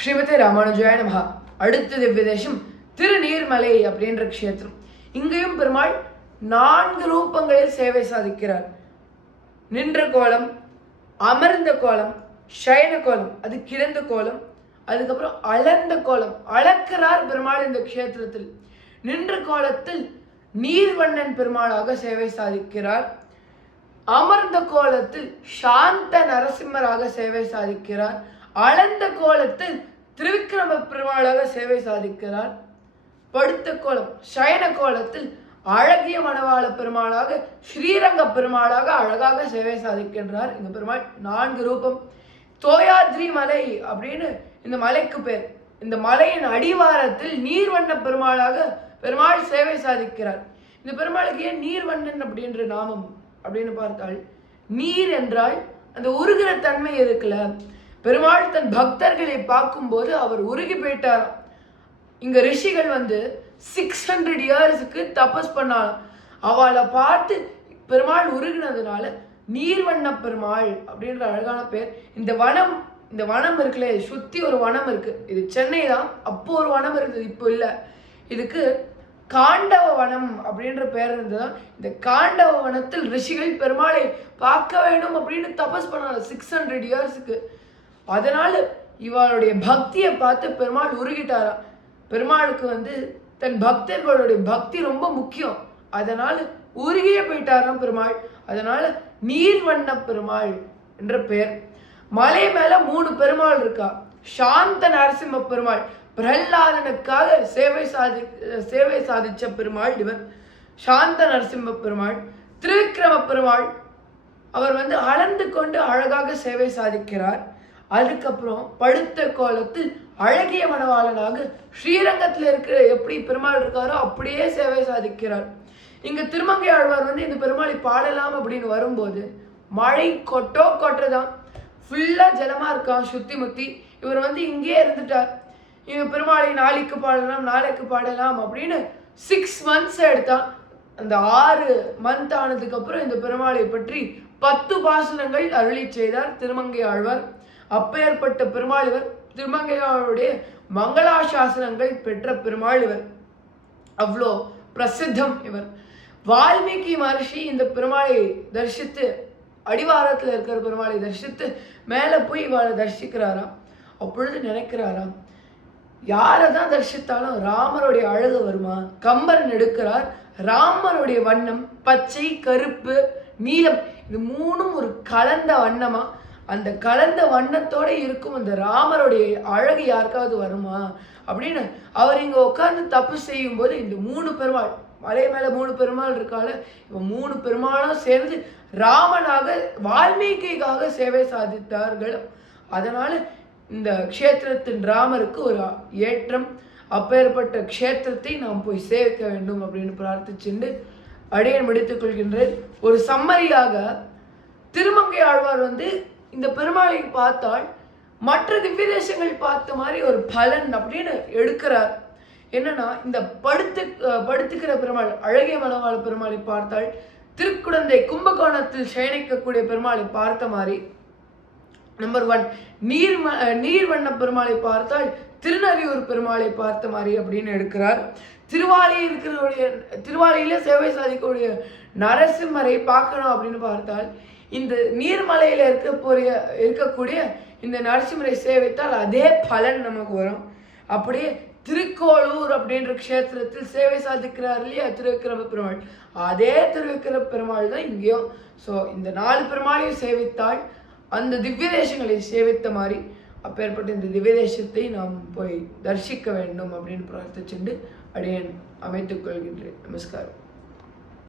ஸ்ரீமதி ராமானுஜாய நமகா அடுத்த திவ்ய தேசம் திருநீர்மலை அப்படின்ற க்ஷேத்திரம். இங்கேயும் பெருமாள் நான்கு ரூபங்களில் சேவை சாதிக்கிறார். நின்ற கோலம் அமர்ந்த கோலம் சயன கோலம் அது கிடந்த கோலம் அதுக்கப்புறம் அளந்த கோலம். அளக்கிறார் பெருமாள் இந்த க்ஷேத்திரத்தில். நின்ற கோலத்தில் நீர்வண்ணன் பெருமாளாக சேவை சாதிக்கிறார். அமர்ந்த கோலத்தில் சாந்த நரசிம்மராக சேவை சாதிக்கிறார். அளந்த கோலத்தில் திருவிக்கிரம பெருமாளாக சேவை சாதிக்கிறார். படுத்த கோலம் சயன கோலத்தில் அழகிய மணவாள பெருமாளாக ஸ்ரீரங்க பெருமாளாக அழகாக சேவை சாதிக்கின்றார். இந்த பெருமாள் நான்கு ரூபம். தோயாத்ரி மலை அப்படின்னு இந்த மலைக்கு பேர். இந்த மலையின் அடிவாரத்தில் நீர்வண்ண பெருமாளாக பெருமாள் சேவை சாதிக்கிறார். இந்த பெருமாளுக்கு ஏன் நீர்வண்ணன் அப்படின்ற நாமம் அப்படின்னு பார்த்தால் நீர் என்றால் அந்த உருகிற தன்மை இருக்குல்ல பெருமாள் தன் பக்தர்களை பார்க்கும்போது அவர் உருகி போயிட்டாராம் இங்க ரிஷிகள் வந்து சிக்ஸ் ஹண்ட்ரட் இயர்ஸுக்கு தபஸ் பண்ணாலும் அவளை பார்த்து பெருமாள் உருகினதுனால நீர்வண்ண பெருமாள் அப்படின்ற அழகான பேர். இந்த வனம் இந்த வனம் இருக்குல்ல சுற்றி ஒரு வனம் இருக்கு. இது சென்னை தான் அப்போ ஒரு வனம் இருந்தது இப்போ இல்லை. இதுக்கு காண்டவ வனம் அப்படின்ற பேர் இருந்ததுதான் இந்த காண்டவ வனத்தில் ரிஷிகள் பெருமாளை பார்க்க வேண்டும் அப்படின்னு தபஸ் பண்ணாங்க சிக்ஸ் ஹண்ட்ரட் இயர்ஸுக்கு அதனால் இவளுடைய பக்தியை பார்த்து பெருமாள் உருகிட்டாராம் பெருமாளுக்கு வந்து தன் பக்தர்களுடைய பக்தி ரொம்ப முக்கியம். அதனால் உருகிய போயிட்டாராம் பெருமாள். அதனால் நீர்வண்ண பெருமாள் என்ற பெயர். மலை மேலே மூணு பெருமாள் இருக்கா. சாந்த நரசிம்ம பெருமாள் பிரகலாதனுக்காக சேவை சாதி சேவை சாதித்த பெருமாள் இவர். சாந்த நரசிம்ம பெருமாள் திருவிக்கிரம பெருமாள். அவர் வந்து அளந்து கொண்டு அழகாக சேவை சாதிக்கிறார். அதுக்கப்புறம் படுத்த கோலத்தில் அழகிய மணவாளனாக ஸ்ரீரங்கத்தில் இருக்கிற எப்படி பெருமாள் இருக்காரோ அப்படியே சேவை சாதிக்கிறார். இங்கே திருமங்கை ஆழ்வார் வந்து இந்த பெருமாளை பாடலாம் அப்படின்னு வரும்போது மழை கொட்டோ கொட்டுறதான் ஃபுல்லாக ஜலமாக இருக்கான் சுத்தி முத்தி இவர் வந்து இங்கேயே இருந்துட்டார். இவங்க பெருமாளை நாளைக்கு பாடலாம் நாளைக்கு பாடலாம் அப்படின்னு சிக்ஸ் மந்த்ஸ் எடுத்தான். அந்த ஆறு மந்த் ஆனதுக்கப்புறம் இந்த பெருமாளை பற்றி பத்து பாசனங்கள் அருளி செய்தார் திருமங்கை ஆழ்வார். அப்பேற்பட்ட பெருமாள் இவர் திருமங்கையாருடைய மங்களாசாசனங்கள் பெற்ற பெருமாள் இவர் அவ்வளோ பிரசித்தம் இவர். வால்மீகி மகர்ஷி இந்த பெருமாளை தரிசித்து அடிவாரத்தில் இருக்கிற பெருமாளை தரிசித்து மேலே போய் இவளை தரிசிக்கிறாராம் அப்பொழுது நினைக்கிறாராம் யாரை தான் தரிசித்தாலும் ராமருடைய அழகு வருமா? கம்பரன் எடுக்கிறார் ராமருடைய வண்ணம் பச்சை கருப்பு நீலம். இது மூணும் ஒரு கலந்த வண்ணமாக அந்த கலந்த வண்ணத்தோட இருக்கும் அந்த ராமருடைய அழகு யாருக்காவது வருமா? அப்படின்னு அவர் இங்கே உட்காந்து தப்பு செய்யும் போது இந்த மூணு பெருமாள் மலை மேலே மூணு பெருமாள் இருக்கால இவன் மூணு பெருமாளும் சேர்ந்து ராமனாக வால்மீகிக்காக சேவை சாதித்தார்கள். அதனால் இந்த க்ஷேத்திரத்தின் ராமருக்கு ஒரு ஏற்றம் அப்பேற்பட்ட க்ஷேத்திரத்தை நாம் போய் சேர்க்க வேண்டும் அப்படின்னு பிரார்த்திச்சுண்டு அடியன் முடித்துக் கொள்கின்றேன். ஒரு சம்மரியாக திருமங்கை ஆழ்வார் வந்து இந்த பெருமாளை பார்த்தால் மற்ற திவ்ய தேசங்கள் பார்த்த மாதிரி ஒரு பலன் அப்படின்னு எடுக்கிறார். என்னன்னா இந்த படுத்து படுத்துக்கிற பெருமாள் அழகிய மனவாள பெருமாளை பார்த்தால் திருக்குடந்தை கும்பகோணத்தில் சயனிக்கக்கூடிய பெருமாளை பார்த்த மாதிரி. நம்பர் ஒன் நீர் நீர்வண்ண பெருமாளை பார்த்தால் திருநறியூர் பெருமாளை பார்த்த மாதிரி அப்படின்னு எடுக்கிறார். திருவாலி இருக்கிறவருடைய திருவாலியில சேவை சாதிக்கக்கூடிய நரசிம்மரை பார்க்கணும் அப்படின்னு பார்த்தால் இந்த நீர்மலையில் இருக்க போறிய இருக்கக்கூடிய இந்த நரசிம்மரை சேவித்தால் அதே பலன் நமக்கு வரும். அப்படியே திருக்கோளூர் அப்படின்ற க்ஷேத்திரத்தில் சேவை சாதிக்கிறார் இல்லையா திருவிக்கிரம பெருமாள். அதே திருவிக்கிரம பெருமாள் தான் இங்கேயும். ஸோ இந்த நாலு பெருமாளையும் சேவித்தால் அந்த திவ்ய தேசங்களை சேவித்த மாதிரி அப்பேற்பட்ட இந்த திவ்ய தேசத்தை நாம் போய் தரிசிக்க வேண்டும் அப்படின்னு பிரார்த்திச்சுண்டு அடியன் அமைத்துக் கொள்கின்றேன் நமஸ்காரம்.